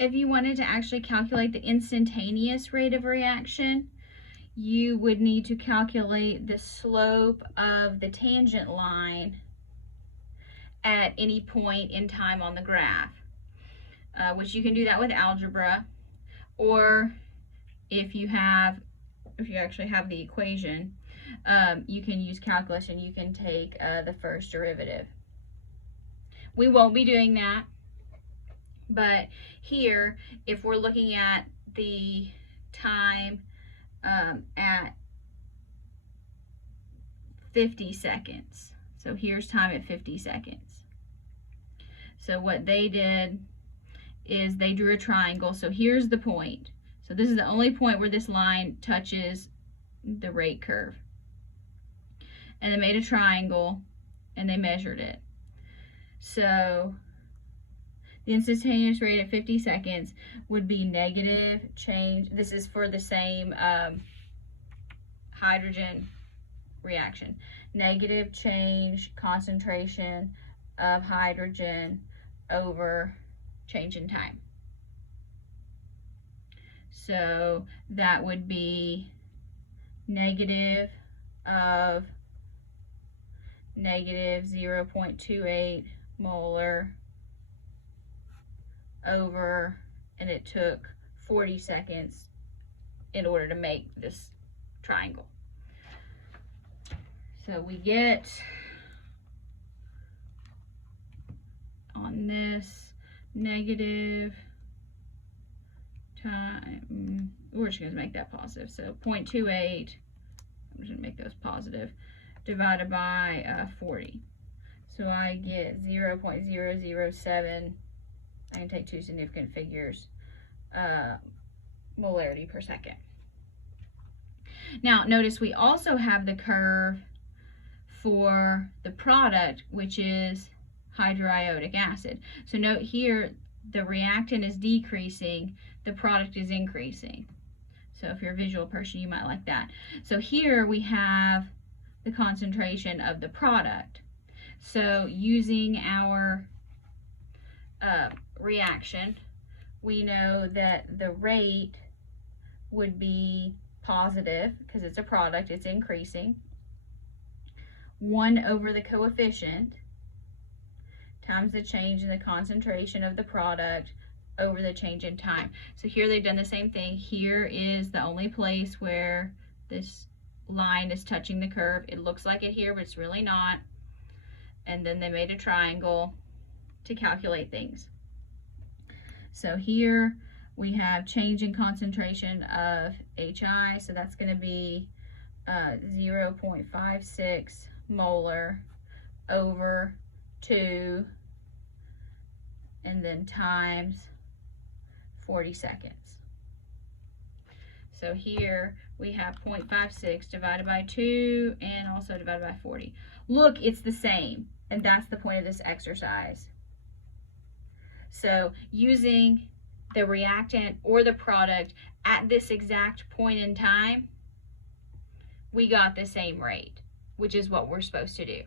if you wanted to actually calculate the instantaneous rate of reaction, you would need to calculate the slope of the tangent line at any point in time on the graph, which you can do that with algebra, or if you actually have the equation, you can use calculus and you can take the first derivative. We won't be doing that, but here, if we're looking at the time at 50 seconds, so here's time at 50 seconds. So what they did is they drew a triangle. So here's the point. So this is the only point where this line touches the rate curve. And they made a triangle and they measured it. So the instantaneous rate at 50 seconds would be negative change. This is for the same hydrogen reaction. Negative change concentration of hydrogen over change in time. So that would be negative of negative 0.28 molar over, and it took 40 seconds in order to make this triangle. So we get on this negative time, we're just going to make that positive. So 0.28, I'm just going to make those positive, divided by 40. So I get 0.007, I can take two significant figures, molarity per second. Now notice we also have the curve for the product, which is hydroiodic acid. So note here, the reactant is decreasing, the product is increasing. So if you're a visual person, you might like that. So here we have the concentration of the product. So using our reaction, we know that the rate would be positive because it's a product, it's increasing. 1 over the coefficient times the change in the concentration of the product over the change in time. So here they've done the same thing. Here is the only place where this line is touching the curve. It looks like it here, but it's really not. And then they made a triangle to calculate things. So here we have change in concentration of HI, so that's going to be 0.56 molar over 2, and then times 40 seconds. So here we have 0.56 divided by 2 and also divided by 40. Look, it's the same, and that's the point of this exercise. So using the reactant or the product at this exact point in time, we got the same rate, which is what we're supposed to do.